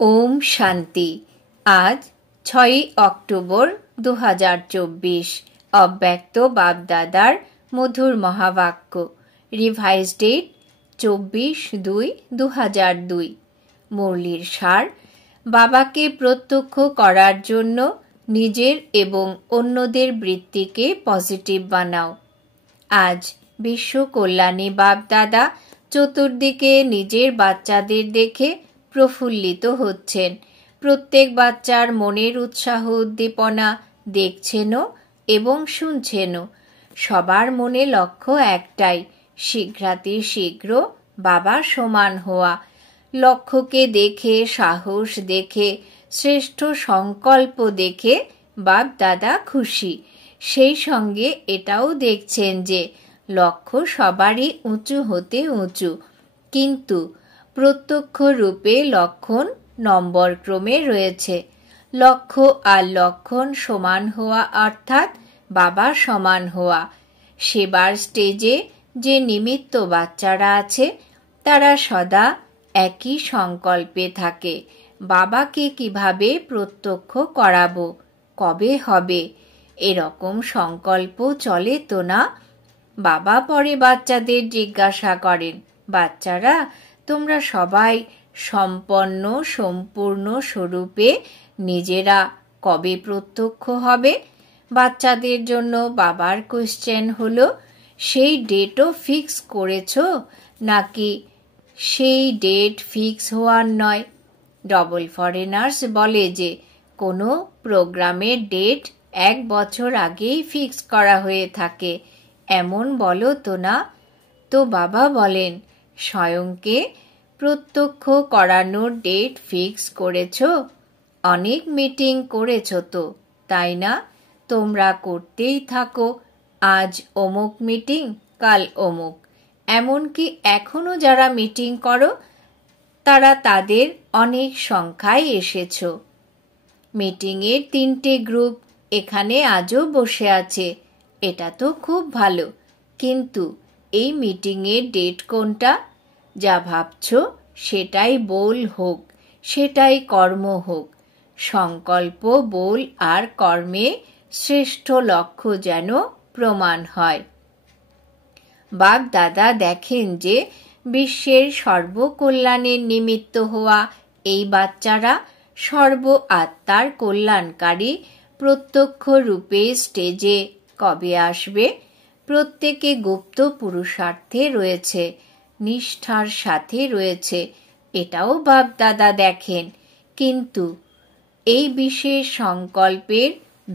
ওম শান্তি। আজ 6 অক্টোবর 2024। অব্যক্ত বাপদাদার মধুর মহাবাক্য। Revise date 24/2/2002। মুরলির সার: বাবাকে প্রত্যক্ষ করার জন্য নিজের এবং অন্যদের বৃত্তিকে পজিটিভ বানাও। আজ বিশ্ব কল্যাণী বাপদাদা চতুর্দিকে নিজের বাচ্চাদের দেখে প্রফুল্লিত হচ্ছেন। প্রত্যেক বাচ্চার মনের উৎসাহ উদ্দীপনা দেখছেনও এবং শুনছেনও। সবার মনে লক্ষ্য একটাই, শীঘ্রাতিশীঘ্র বাবা সমান হওয়া। লক্ষ্যকে দেখে, সাহস দেখে, শ্রেষ্ঠ সংকল্প দেখে বাপ দাদা খুশি। সেই সঙ্গে এটাও দেখছেন যে লক্ষ্য সবারই উঁচু হতে উঁচু, কিন্তু প্রত্যক্ষ রূপে লক্ষণ নম্বর ক্রমে রয়েছে। লক্ষ্য আর লক্ষণ সমান হওয়া অর্থাৎ বাবা সমান হওয়া। সেবার স্টেজে যে নিমিত্ত বাচ্চারা আছে তারা সদা একই সংকল্পে থাকে, বাবাকে কিভাবে প্রত্যক্ষ করাবো, কবে হবে, এরকম সংকল্প চলে তো না। বাবা পরে বাচ্চাদের জিজ্ঞাসা করেন, বাচ্চারা তোমরা সবাই সম্পন্ন সম্পূর্ণ স্বরূপে নিজেরা কবে প্রত্যক্ষ হবে? বাচ্চাদের জন্য বাবার কোশ্চেন হলো, সেই ডেটও ফিক্স করেছো নাকি সেই ডেট ফিক্স হওয়ার নয়? ডবল ফরেনার্স বলে যে কোনো প্রোগ্রামের ডেট 1 বছর আগেই ফিক্স করা হয়ে থাকে, এমন বলো তো না। তো বাবা বলেন, স্বয়ংকে প্রত্যক্ষ করানোর ডেট ফিক্স করেছো? অনেক মিটিং করেছো তো, তাই না? তোমরা করতেই থাকো, আজ অমুক মিটিং, কাল অমুক। এমনকি এখনো যারা মিটিং করো তারা তাদের অনেক সংখ্যায় এসেছো। মিটিংয়ের 3টে গ্রুপ এখানে আজও বসে আছে, এটা তো খুব ভালো, কিন্তু এই মিটিংয়ের ডেট কোনটা? যা ভাবছো সেটাই বল হোক, সেটাই কর্ম হোক। সংকল্প, বল আর কর্মে শ্রেষ্ঠ লক্ষ্য যেন প্রমাণ হয়। বাপ দাদা দেখেন যে বিশ্বের সর্বকল্যাণের নিমিত্ত হওয়া এই বাচ্চারা সর্ব আত্মার কল্যাণকারী প্রত্যক্ষ রূপে স্টেজে কবে আসবে? প্রত্যেকে গুপ্ত পুরুষার্থে রয়েছে, নিষ্ঠার সাথে রয়েছে, এটাও বাপ দাদা দেখেন। কিন্তু এই বিশেষ সংকল্পের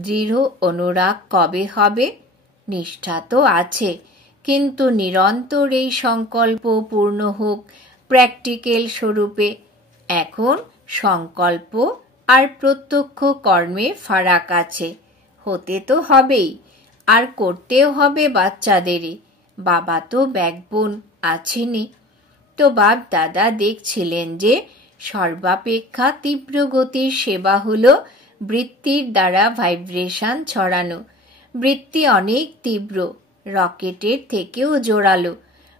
দৃঢ় অনুরাগ কবে হবে? নিষ্ঠা তো আছে, কিন্তু নিরন্তর এই সংকল্প পূর্ণ হোক প্র্যাকটিক্যাল স্বরূপে। এখন সংকল্প আর প্রত্যক্ষ কর্মে ফারাক আছে। হতে তো হবেই, আর করতেও হবে বাচ্চাদেরই। বাবা তো ব্যাকবোন আছেনই। তো বাপ দাদা দেখছিলেন যে সর্বাপেক্ষা তীব্র গতির সেবা হলো বৃত্তির দ্বারা ভাইব্রেশন ছড়ানো। বৃত্তি অনেক তীব্র, রকেটের থেকেও জোরালো।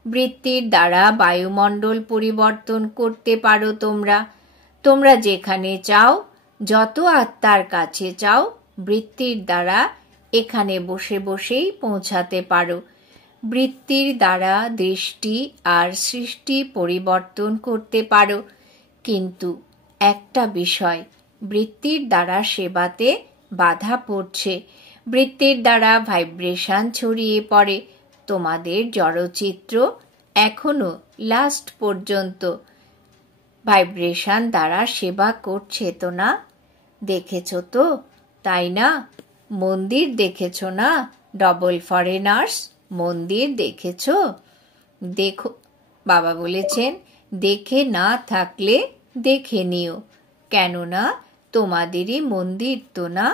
বৃত্তির দ্বারা বায়ুমণ্ডল পরিবর্তন করতে পারো তোমরা। তোমরা যেখানে চাও, যত আত্মার কাছে চাও, বৃত্তির দ্বারা এখানে বসে বসেই পৌঁছাতে পারো। বৃত্তির দ্বারা দৃষ্টি আর সৃষ্টি পরিবর্তন করতে পারো, কিন্তু একটা বিষয়, বৃত্তির দ্বারা সেবাতে বাধা পড়ছে। বৃত্তির দ্বারা ভাইব্রেশন ছড়িয়ে পড়ে। তোমাদের জড়চিত্র এখনো লাস্ট পর্যন্ত ভাইব্রেশন দ্বারা সেবা করছে তো না? দেখেছো তো, তাই না? মন্দির দেখেছো না? ডবল ফরেনার্স, মন্দির দেখেছো? দেখো, বাবা বলেছেন, দেখে না থাকলে দেখে নিও, কেননা তোমাদেরই মন্দির তো না?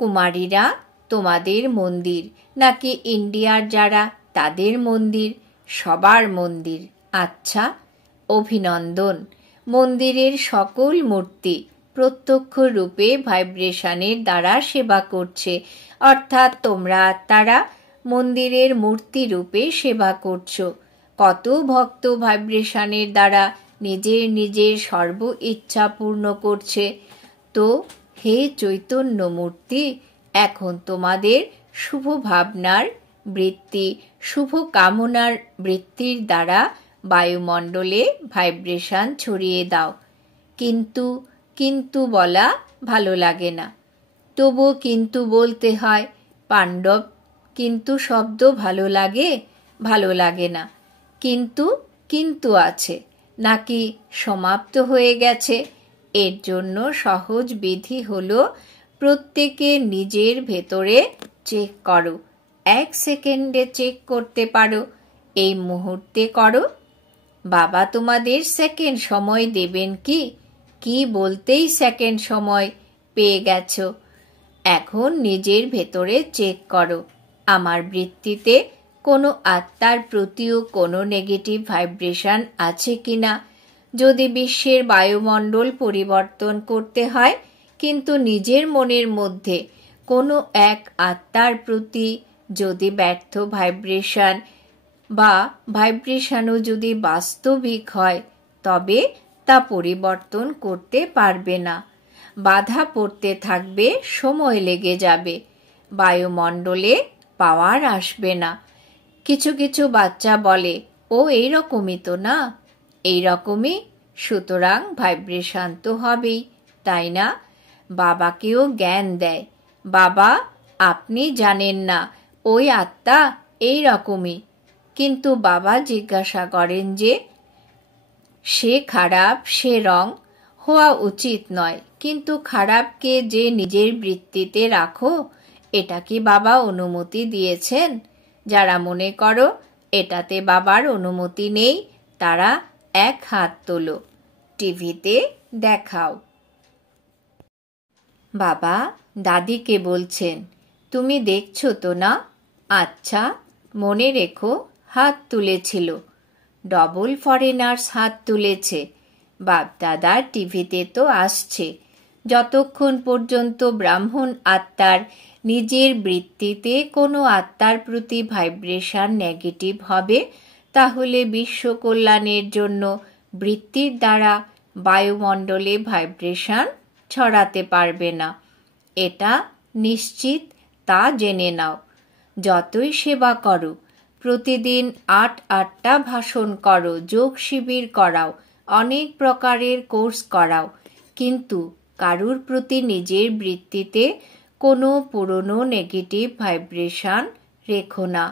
কুমারীরা তোমাদের মন্দির, নাকি ইন্ডিয়ার যারা তাদের মন্দির? সবার মন্দির। আচ্ছা, অভিনন্দন। মন্দিরের সকল মূর্তি প্রত্যক্ষ রূপে ভাইব্রেশনের দ্বারা সেবা করছে, অর্থাৎ তোমরা আত্মারা মন্দিরের মূর্তি রূপে সেবা করছো। কত ভক্ত ভাইব্রেশনের দ্বারা নিজের নিজের সর্ব ইচ্ছা পূর্ণ করছে। তো হে চৈতন্য মূর্তি, এখন তোমাদের শুভ ভাবনার বৃত্তি, শুভ কামনার বৃত্তির দ্বারা বায়ুমণ্ডলে ভাইব্রেশন ছড়িয়ে দাও। কিন্তু কিন্তু বলা ভালো লাগে না, তবু কিন্তু বলতে হয়। পাণ্ডব, কিন্তু শব্দ ভালো লাগে? ভালো লাগে না। কিন্তু কিন্তু আছে নাকি সমাপ্ত হয়ে গেছে? এর জন্য সহজ বিধি হলো প্রত্যেকে নিজের ভেতরে চেক করো। 1 সেকেন্ডে চেক করতে পারো, এই মুহূর্তে করো। বাবা তোমাদের সেকেন্ড সময় দেবেন কি? কি বলতেই সেকেন্ড সময় পেয়ে গেছো। এখন নিজের ভেতরে চেক করো, আমার বৃত্তিতে কোনো আত্মার প্রতিও কোনো নেগেটিভ ভাইব্রেশন আছে কিনা। যদি বিশ্বের বায়ুমণ্ডল পরিবর্তন করতে হয়, কিন্তু নিজের মনের মধ্যে কোনো এক আত্মার প্রতি যদি ব্যর্থ ভাইব্রেশন বা ভাইব্রেশনও যদি বাস্তবিক হয়, তবে তা পরিবর্তন করতে পারবে না। বাধা পড়তে থাকবে, সময় লেগে যাবে, বায়ুমণ্ডলে পাওয়ার আসবে না। কিছু কিছু বাচ্চা বলে, ও এইরকমই তো না, এইরকমই, সুতরাং ভাইব্রেশন তো হবেই, তাই না? বাবাকেও জ্ঞান দেয়, বাবা আপনি জানেন না ওই আত্মা এইরকমই। কিন্তু বাবা জিজ্ঞাসা করেন যে সে খারাপ, সে রং হওয়া উচিত নয়, কিন্তু খারাপকে যে নিজের বৃত্তিতে রাখো, এটা কি বাবা অনুমতি দিয়েছেন? যারা মনে করো এটাতে বাবার অনুমতি নেই, তারা 1 হাত তোলো, টিভিতে দেখাও। বাবা দাদিকে বলছেন, তুমি দেখছো তো না? আচ্ছা, মনে রেখো হাত তুলেছিল, ডবল ফরেনার্স হাত তুলেছে। বাপদাদার টিভিতে তো আসছে। যতক্ষণ পর্যন্ত ব্রাহ্মণ আত্মার নিজের বৃত্তিতে কোনো আত্মার প্রতি ভাইব্রেশন নেগেটিভ হবে, তাহলে বিশ্ব কল্যাণের জন্য বৃত্তির দ্বারা বায়ুমণ্ডলে ভাইব্রেশন ছড়াতে পারবে না। এটা নিশ্চিত, তা জেনে নাও। যতই সেবা করো, প্রতিদিন 8টা ভাষণ করো, যোগ শিবির করাও, অনেক প্রকারের কোর্স করাও, কিন্তু কারুর প্রতি নিজের বৃত্তিতে কোনো পুরনো নেগেটিভ ভাইব্রেশন রেখো না।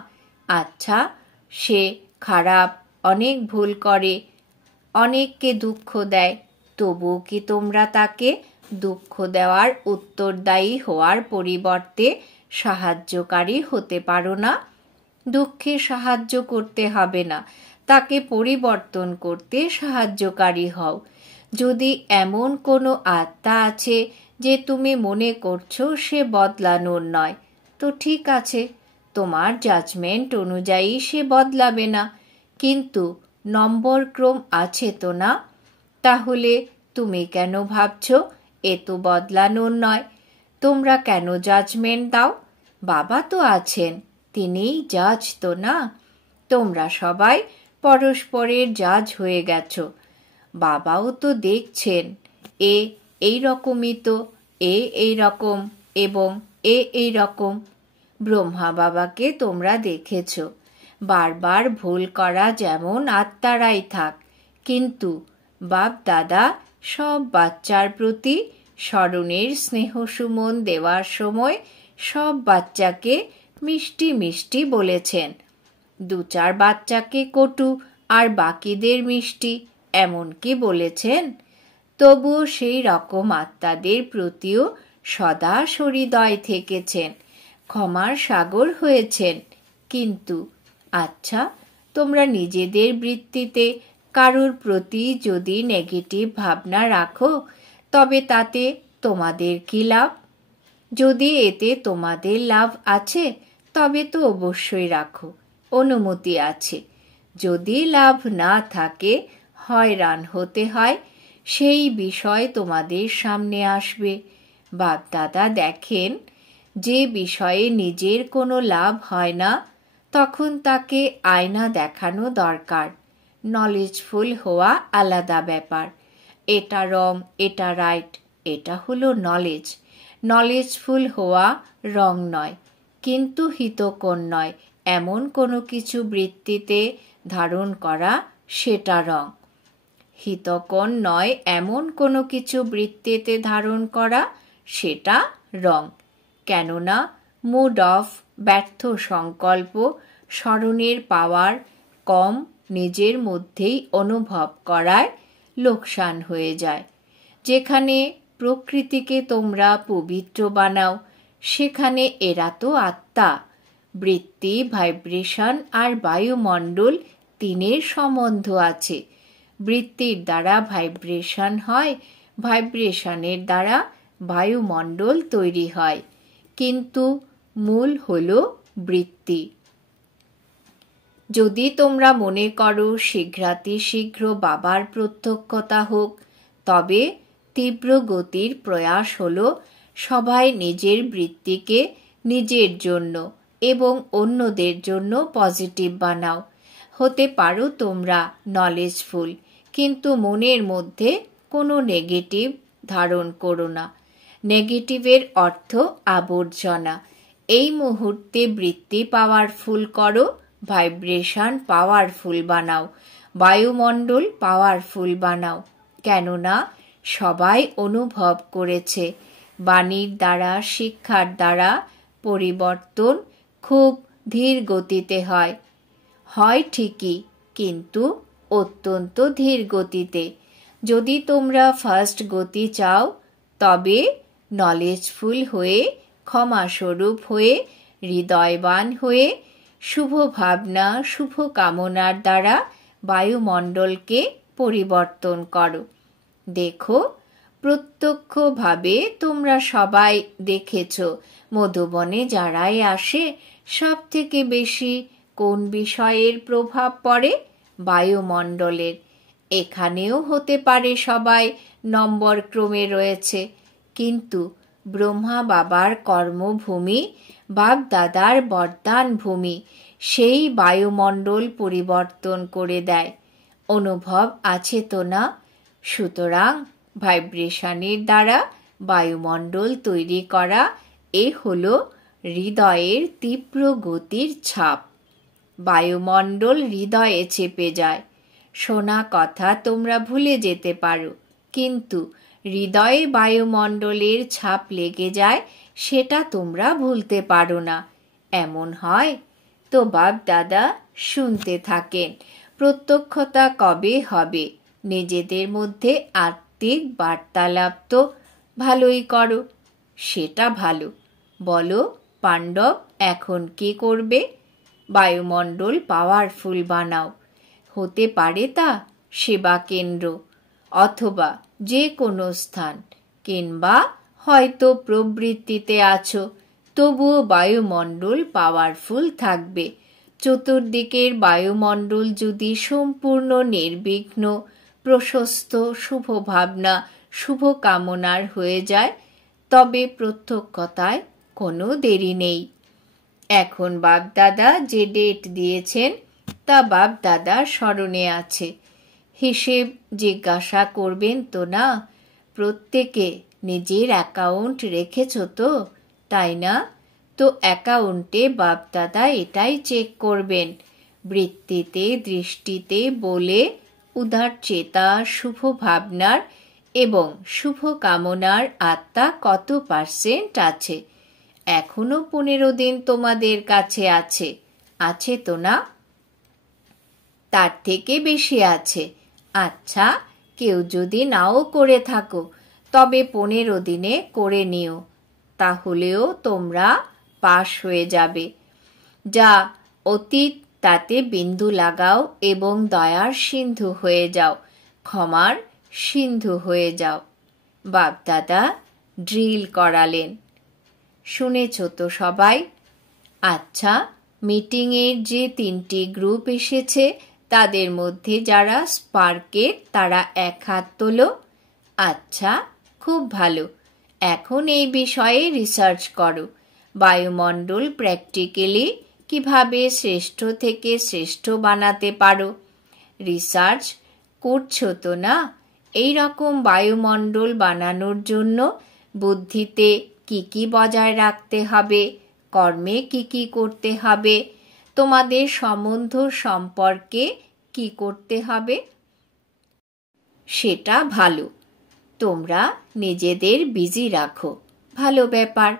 আচ্ছা, সে খারাপ, অনেক ভুল করে, অনেককে দুঃখ দেয়, তবুও কি তোমরা তাকে দুঃখ দেওয়ার উত্তরদায়ী হওয়ার পরিবর্তে সাহায্যকারী হতে পারো না? দুঃখে সাহায্য করতে হবে না, তাকে পরিবর্তন করতে সাহায্যকারী হও। যদি এমন কোনো আত্মা আছে যে তুমি মনে করছো সে বদলানোর নয়, তো ঠিক আছে, তোমার জাজমেন্ট অনুযায়ী সে বদলাবে না, কিন্তু নম্বর ক্রম আছে তো না? তাহলে তুমি কেন ভাবছো এ তো বদলানোর নয়? তোমরা কেন জাজমেন্ট দাও? বাবা তো আছেন, তিনিই জাজ তো না? তোমরা সবাই পরস্পরের জাজ হয়ে গেছো। বাবাও তো দেখছেন, এই রকমই তো, এই রকম এবং এই রকম। ব্রহ্মা বাবাকে তোমরা দেখেছ, বারবার ভুল করা যেমন আত্মারাই থাক, কিন্তু বাপ দাদা সব বাচ্চার প্রতি স্মরণের স্নেহ সুমন দেওয়ার সময় সব বাচ্চাকে মিষ্টি মিষ্টি বলেছেন। 2-4 বাচ্চাকে কটু আর বাকিদের মিষ্টি, এমন কি বলেছেন? তবুও সেই রকম আত্মাদের প্রতিও সদা সহৃদয় থেকেছেন, ক্ষমার সাগর হয়েছেন। কিন্তু আচ্ছা, তোমরা নিজেদের বৃত্তিতে কারুর প্রতি যদি নেগেটিভ ভাবনা রাখো, তবে তাতে তোমাদের কি লাভ? যদি এতে তোমাদের লাভ আছে, তবে তো অবশ্যই রাখো, অনুমতি আছে। যদি লাভ না থাকে, হয়রান হতে হয়, সেই বিষয় তোমাদের সামনে আসবে। বাপ দাদা দেখেন, যে বিষয়ে নিজের কোনো লাভ হয় না, তখন তাকে আয়না দেখানো দরকার, নলেজফুল হওয়া আলাদা ব্যাপার। এটা রং, এটা রাইট, এটা হলো নলেজ। নলেজফুল হওয়া রং নয়, কিন্তু হিতকর নয় এমন কোনো কিছু বৃত্তিতে ধারণ করা সেটা রং। হিতকর নয় এমন কোনো কিছু বৃত্তিতে ধারণ করা সেটা রং। কেননা মুড অফ, ব্যর্থ সংকল্প, স্মরণের পাওয়ার কম নিজের মধ্যেই অনুভব করায় লোকসান হয়ে যায়। যেখানে প্রকৃতিকে তোমরা পবিত্র বানাও, সেখানে এরা তো আত্মা। বৃত্তি, ভাইব্রেশন আর বায়ুমণ্ডল তিনের সম্বন্ধ আছে। বৃত্তির দ্বারা ভাইব্রেশন হয়, ভাইব্রেশনের দ্বারা বায়ুমণ্ডল তৈরি হয়, কিন্তু মূল হলো বৃত্তি। যদি তোমরা মনে করো শীঘ্রাতিশীঘ্র বাবার প্রত্যক্ষতা হোক, তবে তীব্র গতির প্রয়াস হলো সবাই নিজের বৃত্তিকে নিজের জন্য এবং অন্যদের জন্য পজিটিভ বানাও। হতে পারো তোমরা নলেজফুল, কিন্তু মনের মধ্যে কোনো নেগেটিভ ধারণ করো না। নেগেটিভের অর্থ আবর্জনা। এই মুহূর্তে বৃত্তি পাওয়ারফুল করো, ভাইব্রেশন পাওয়ারফুল বানাও, বায়ুমণ্ডল পাওয়ারফুল বানাও। কেননা সবাই অনুভব করেছে বাণীর দ্বারা, শিক্ষার দ্বারা পরিবর্তন খুব ধীর গতিতে হয়। হয় ঠিকই, কিন্তু অত্যন্ত ধীর গতিতে। যদি তোমরা ফাস্ট গতি চাও, তবে নলেজফুল হয়ে, ক্ষমাস্বরূপ হয়ে, হৃদয়বান হয়ে, শুভ ভাবনা, শুভ কামনার দ্বারা বায়ুমণ্ডলকে পরিবর্তন করো। দেখো, প্রত্যক্ষভাবে তোমরা সবাই দেখেছ মধুবনে যারাই আসে, সব থেকে বেশি কোন বিষয়ের প্রভাব পড়ে? বায়ুমণ্ডলের। এখানেও হতে পারে সবাই নম্বর ক্রমে রয়েছে, কিন্তু ব্রহ্মা বাবার কর্মভূমি, বাপ দাদার বরদান ভূমি, সেই বায়ুমণ্ডল পরিবর্তন করে দেয়। অনুভব আছে তো না? সুতরাং ভাইব্রেশনের দ্বারা বায়ুমণ্ডল তৈরি করা, এ হলো হৃদয়ের তীব্র গতির ছাপ। বায়ুমণ্ডল হৃদয়ে চেপে যায়। শোনা কথা তোমরা ভুলে যেতে পারো, কিন্তু হৃদয়ে বায়ুমণ্ডলের ছাপ লেগে যায়, সেটা তোমরা ভুলতে পারো না। এমন হয় তো বাপ দাদা শুনতে থাকেন, প্রত্যক্ষতা কবে হবে? নিজেদের মধ্যে আত্মিক বার্তালাপ তো ভালোই করো, সেটা ভালো। বলো পাণ্ডব, এখন কি করবে? বায়ুমণ্ডল পাওয়ারফুল বানাও। হতে পারে তা সেবা কেন্দ্র, অথবা যে কোনো স্থান, কিংবা হয়তো প্রবৃত্তিতে আছো, তবুও বায়ুমণ্ডল পাওয়ারফুল থাকবে। চতুর্দিকের বায়ুমণ্ডল যদি সম্পূর্ণ নির্বিঘ্ন, প্রশস্ত, শুভ ভাবনা, শুভ কামনার হয়ে যায়, তবে প্রত্যক্ষতায় কোনো দেরি নেই। এখন বাপদাদা যে ডেট দিয়েছেন, তা বাপদাদা স্মরণে আছে। হিসেব জিজ্ঞাসা করবেন তো না? প্রত্যেকে নিজের অ্যাকাউন্ট রেখেছ তো, তাই না? তো অ্যাকাউন্টে বাপদাদা এটাই চেক করবেন, বৃত্তিতে, দৃষ্টিতে, বলে, উদার চেতা, শুভ ভাবনার এবং শুভ কামনার আত্মা কত পার্সেন্ট আছে। এখনো 15 দিন তোমাদের কাছে আছে, আছে তো না? তার থেকে বেশি আছে। আচ্ছা, কেউ যদি নাও করে থাকো, তবে 15 দিনে করে নিও, তাহলেও তোমরা পাশ হয়ে যাবে। যা অতীত, তাতে বিন্দু লাগাও এবং দয়ার সিন্ধু হয়ে যাও, ক্ষমার সিন্ধু হয়ে যাও। বাপদাদা ড্রিল করালেন, শুনেছ তো সবাই? আচ্ছা, মিটিংয়ের যে 3টি গ্রুপ এসেছে, তাদের মধ্যে যারা স্পার্কের, তারা এক হাত তোলো। আচ্ছা, খুব ভালো। এখন এই বিষয়ে রিসার্চ করো। বায়ুমণ্ডল প্র্যাকটিক্যালি কিভাবে শ্রেষ্ঠ থেকে শ্রেষ্ঠ বানাতে পারো। রিসার্চ করছো তো না? এই রকম বায়ুমণ্ডল বানানোর জন্য বুদ্ধিতে কি বজায় রাখতে হবে, কর্মে কি করতে হবে, তোমাদের সম্বন্ধ সম্পর্কে কি করতে হবে, সেটা ভালো। তোমরা নিজেদের বিজি রাখো, ভালো ব্যাপার।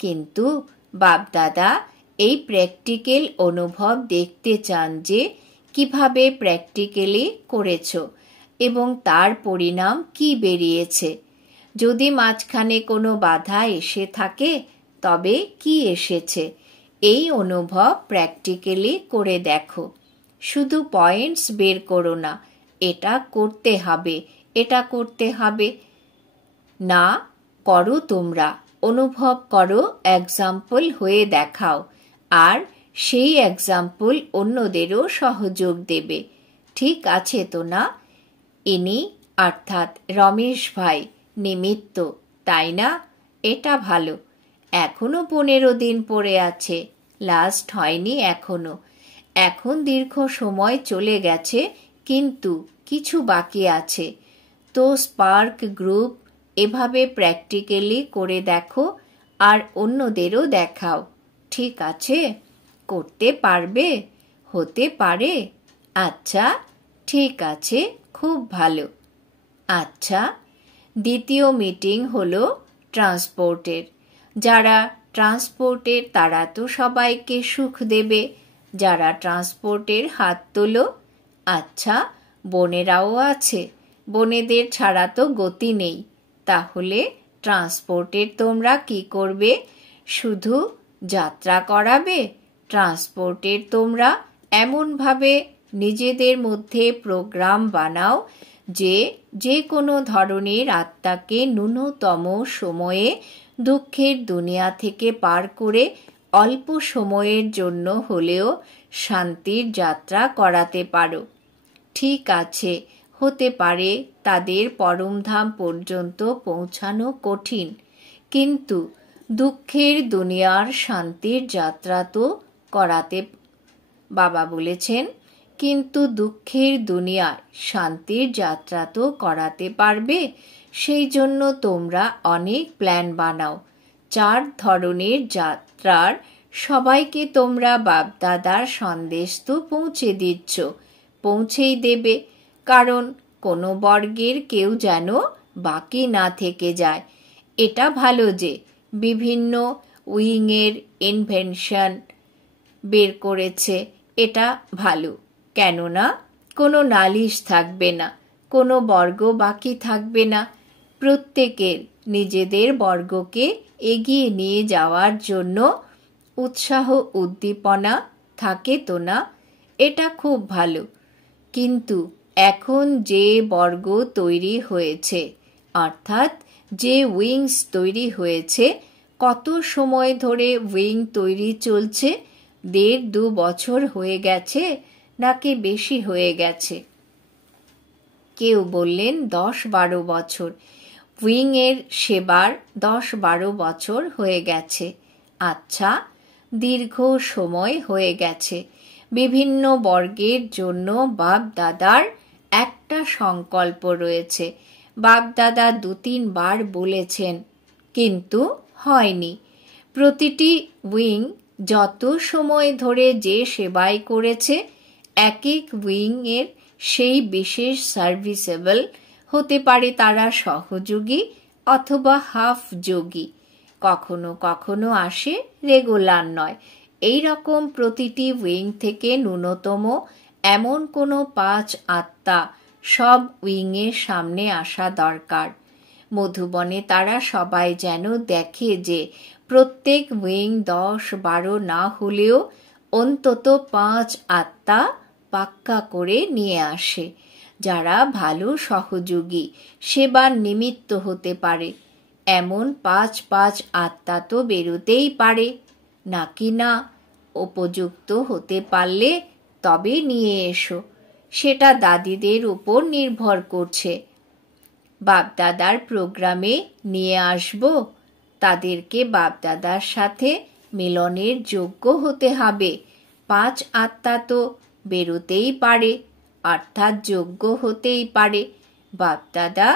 কিন্তু বাপদাদা এই প্র্যাকটিক্যাল অনুভব দেখতে চান যে কিভাবে প্র্যাকটিক্যালি করেছো এবং তার পরিণাম কি বেরিয়েছে। যদি মাঝখানে কোনো বাধা এসে থাকে তবে কি এসেছে, এই অনুভব প্র্যাকটিক্যালি করে দেখো। শুধু পয়েন্টস বের করো না, এটা করতে হবে, এটা করতে হবে না, করো। তোমরা অনুভব করো, এক্সাম্পল হয়ে দেখাও, আর সেই এক্সাম্পল অন্যদেরও সহযোগ দেবে। ঠিক আছে তো না? ইনি অর্থাৎ রমেশ ভাই নিমিত্ত, তাই না? এটা ভালো। এখনো 15 দিন পড়ে আছে, লাস্ট হয়নি এখনো। এখন দীর্ঘ সময় চলে গেছে, কিন্তু কিছু বাকি আছে। তো স্পার্ক গ্রুপ এভাবে প্র্যাকটিক্যালি করে দেখো আর অন্যদেরও দেখাও। ঠিক আছে? করতে পারবে? হতে পারে? আচ্ছা, ঠিক আছে, খুব ভালো। আচ্ছা, দ্বিতীয় মিটিং হলো ট্রান্সপোর্টের। যারা ট্রান্সপোর্টের তারা তো সবাইকে সুখ দেবে। যারা ট্রান্সপোর্টের হাত তোলো। আচ্ছা, বোনেরাও আছে। বোনেদের ছাড়া তো গতি নেই। তাহলে ট্রান্সপোর্টের তোমরা কি করবে? শুধু যাত্রা করাবে? ট্রান্সপোর্টের তোমরা এমনভাবে নিজেদের মধ্যে প্রোগ্রাম বানাও যে কোনো ধরনের আত্মাকে ন্যূনতম সময়ে দুঃখের দুনিয়া থেকে পার করে অল্প সময়ের জন্য হলেও শান্তির যাত্রা করাতে পারো। ঠিক আছে, হতে পারে তাদের পরমধাম পর্যন্ত পৌঁছানো কঠিন, কিন্তু দুঃখের দুনিয়ার শান্তির যাত্রা তো করাতে, বাবা বলেছেন, কিন্তু দুঃখের দুনিয়ার শান্তির যাত্রা তো করাতে পারবে। সেই জন্য তোমরা অনেক প্ল্যান বানাও। 4 ধরনের যাত্রার সবাইকে তোমরা বাপদাদার সন্দেশ তো পৌঁছে দিচ্ছ, পৌঁছেই দেবে। কারণ কোনো বর্গের কেউ যেন বাকি না থেকে যায়। এটা ভালো যে বিভিন্ন উইংয়ের ইনভেনশন বের করেছে, এটা ভালো। কেননা কোনো নালিশ থাকবে না, কোনো বর্গ বাকি থাকবে না। প্রত্যেকের নিজেদের বর্গকে এগিয়ে নিয়ে যাওয়ার জন্য উৎসাহ উদ্দীপনা থাকে তো না? এটা খুব ভালো। কিন্তু এখন যে বর্গ তৈরি হয়েছে, অর্থাৎ যে উইংস তৈরি হয়েছে, কত সময় ধরে উইং তৈরি চলছে? 1.5-2 বছর হয়ে গেছে নাকি বেশি হয়ে গেছে? কেউ বললেন 10-12 বছর। উইংয়ের সেবার 10-12 বছর হয়ে গেছে। আচ্ছা, দীর্ঘ সময় হয়ে গেছে। বিভিন্ন বর্গের জন্য বাপ-দাদার একটা সংকল্প রয়েছে। বাপ-দাদা 2-3 বার বলেছেন, কিন্তু হয়নি। প্রতিটি উইং যত সময় ধরে যে সেবাই করেছে, এক এক উইংয়ের সেই বিশেষ সার্ভিসেবল হতে পারে। তারা সহযোগী অথবা হাফ যোগী, কখনো কখনো আসে, রেগুলার নয়। এই রকম প্রতিটি উইং থেকে ন্যূনতম এমন কোনো 5 আত্মা সব উইংয়ের সামনে আসা দরকার। মধুবনে তারা সবাই যেন দেখে যে প্রত্যেক উইং 10-12 না হলেও অন্তত 5 আত্মা পাক্কা করে নিয়ে আসে, যারা ভালো সহযোগী, সেবার নিমিত্ত হতে পারে। এমন 5 আত্মা তো বেরোতেই পারে, নাকি না? উপযুক্ত হতে পারলে তবে নিয়ে এসো। সেটা দাদিদের উপর নির্ভর করছে। বাপদাদার প্রোগ্রামে নিয়ে আসব, তাদেরকে বাপদাদার সাথে মিলনের যোগ্য হতে হবে। 5 আত্মা তো বেরোতেই পারে, অর্থাৎ যোগ্য হতেই পারে। বাপদাদা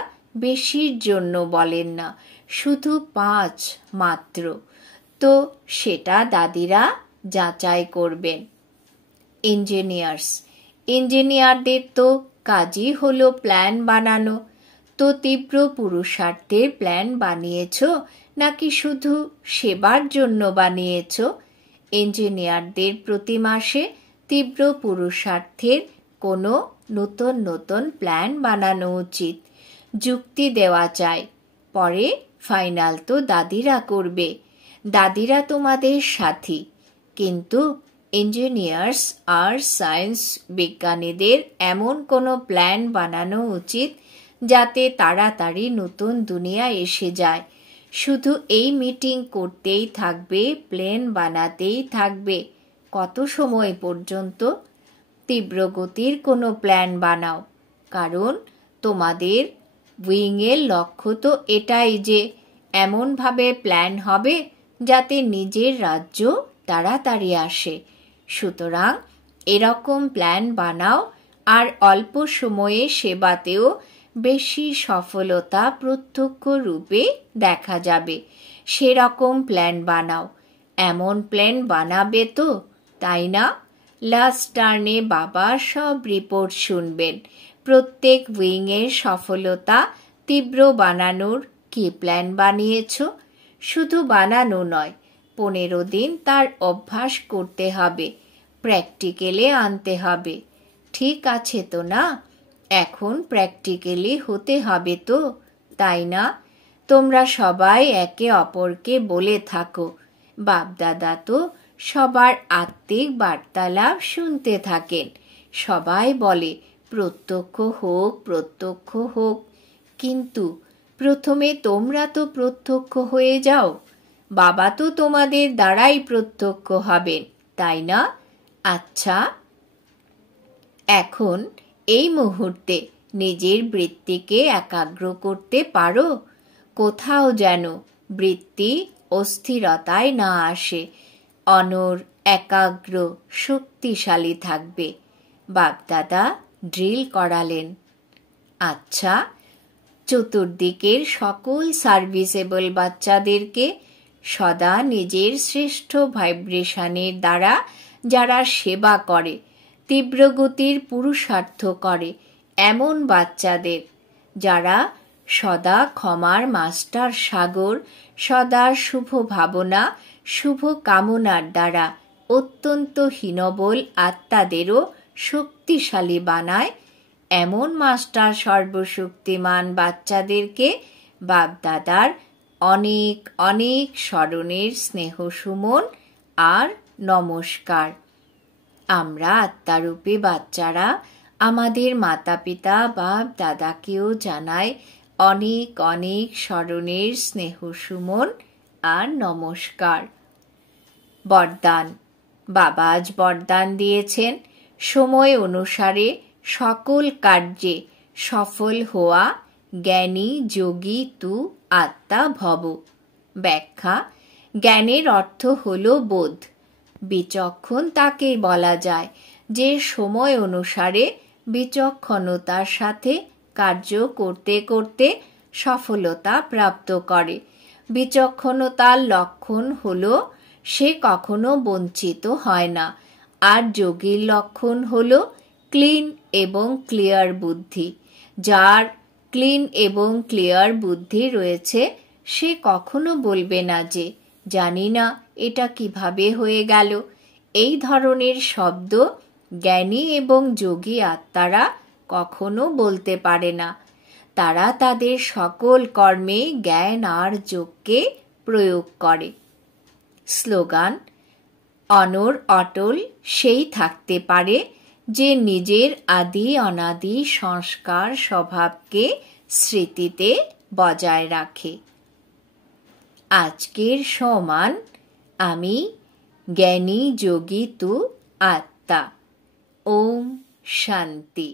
বেশির জন্য বলেন না, শুধু 5 মাত্র। তো সেটা দাদিরা যাচাই করবেন। ইঞ্জিনিয়ারদের তো কাজই হলো প্ল্যান বানানো। তো তীব্র পুরুষার্থের প্ল্যান বানিয়েছ নাকি শুধু সেবার জন্য বানিয়েছ? ইঞ্জিনিয়ারদের প্রতি মাসে তীব্র পুরুষার্থের কোনো নতুন নতুন প্ল্যান বানানো উচিত। যুক্তি দেওয়া চাই, পরে ফাইনাল তো দাদিরা করবে। দাদিরা তোমাদের সাথী। কিন্তু ইঞ্জিনিয়ার্স আর সায়েন্স বিজ্ঞানীদের এমন কোনো প্ল্যান বানানো উচিত যাতে তাড়াতাড়ি নতুন দুনিয়া এসে যায়। শুধু এই মিটিং করতেই থাকবে, প্লেন বানাতেই থাকবে। কত সময় পর্যন্ত? তীব্র গতির কোনো প্ল্যান বানাও, কারণ তোমাদের উইংয়ের লক্ষ্য তো এটাই যে এমনভাবে প্ল্যান হবে যাতে নিজের রাজ্য তাড়াতাড়ি আসে। সুতরাং এরকম প্ল্যান বানাও, আর অল্প সময়ে সেবাতেও বেশি সফলতা প্রত্যক্ষ রূপে দেখা যাবে। সেরকম প্ল্যান বানাও। এমন প্ল্যান বানাবে তো, তাই না? লাস্ট টার্নে বাবা সব রিপোর্ট শুনবেন। প্রত্যেক উইংয়ের সফলতা তীব্র বানানোর কি প্ল্যান বানিয়েছ? শুধু বানানো নয়, 15 দিন তার অভ্যাস করতে হবে, প্র্যাকটিক্যালে আনতে হবে। ঠিক আছে তো না? এখন প্র্যাকটিক্যালি হতে হবে তো, তাই না? তোমরা সবাই একে অপরকে বলে থাকো। বাপদাদা তো সবার আত্মিক বার্তালাপ শুনতে থাকেন। সবাই বলে প্রত্যক্ষ হোক, প্রত্যক্ষ হোক। কিন্তু প্রথমে তোমরা তো প্রত্যক্ষ হয়ে যাও। বাবা তো তোমাদের দ্বারাই প্রত্যক্ষ হবেন, তাই না? আচ্ছা, এখন এই মুহূর্তে নিজের বৃত্তিকে একাগ্র করতে পারো? কোথাও যেন বৃত্তি অস্থিরতায় না আসে, অনর, একাগ্র, শক্তিশালী থাকবে। বাপদাদা ড্রিল করালেন। আচ্ছা, চতুর্দিকের সকল সার্ভিসেবল বাচ্চাদেরকে সদা নিজের শ্রেষ্ঠ ভাইব্রেশনের দ্বারা যারা সেবা করে, তীব্র গতির পুরুষার্থ করে, এমন বাচ্চাদের যারা সদা ক্ষমার মাস্টার সাগর, সদা শুভ ভাবনা, শুভ কামনার দ্বারা অত্যন্ত হীনবল আত্মাদেরও শক্তিশালী বানায়, এমন মাস্টার সর্বশক্তিমান বাচ্চাদেরকে বাপদাদার অনেক অনেক স্মরণের স্নেহ সুমন আর নমস্কার। আমরা আত্মারূপী বাচ্চারা আমাদের মাতা পিতা বাপ দাদাকেও জানাই অনেক অনেক স্মরণের স্নেহ সুমন আর নমস্কার। বরদান। বাবা আজ বরদান দিয়েছেন সময় অনুসারে সকল কার্যে সফল হওয়া, জ্ঞানী যোগী তু আত্মা ভব। ব্যাখ্যা: জ্ঞানের অর্থ হল বোধ। বিচক্ষণ তাকেই বলা যায় যে সময় অনুসারে বিচক্ষণতার সাথে কার্য করতে করতে সফলতা প্রাপ্ত করে। বিচক্ষণতার লক্ষণ হল সে কখনো বঞ্চিত হয় না, আর যোগীর লক্ষণ হল ক্লিন এবং ক্লিয়ার বুদ্ধি। যার ক্লিন এবং ক্লিয়ার বুদ্ধি রয়েছে সে কখনো বলবে না যে জানি না এটা কিভাবে হয়ে গেল। এই ধরনের শব্দ জ্ঞানী এবং যোগী আত্মারা কখনো বলতে পারে না। তারা তাদের সকল কর্মে জ্ঞান আর যোগকে প্রয়োগ করে। স্লোগান: অনর অটল সেই থাকতে পারে যে নিজের আদি অনাদি সংস্কার স্বভাবকে স্মৃতিতে বজায় রাখে। আজকের সমান আমি জ্ঞানী যোগী তু আত্মা। ওম শান্তি।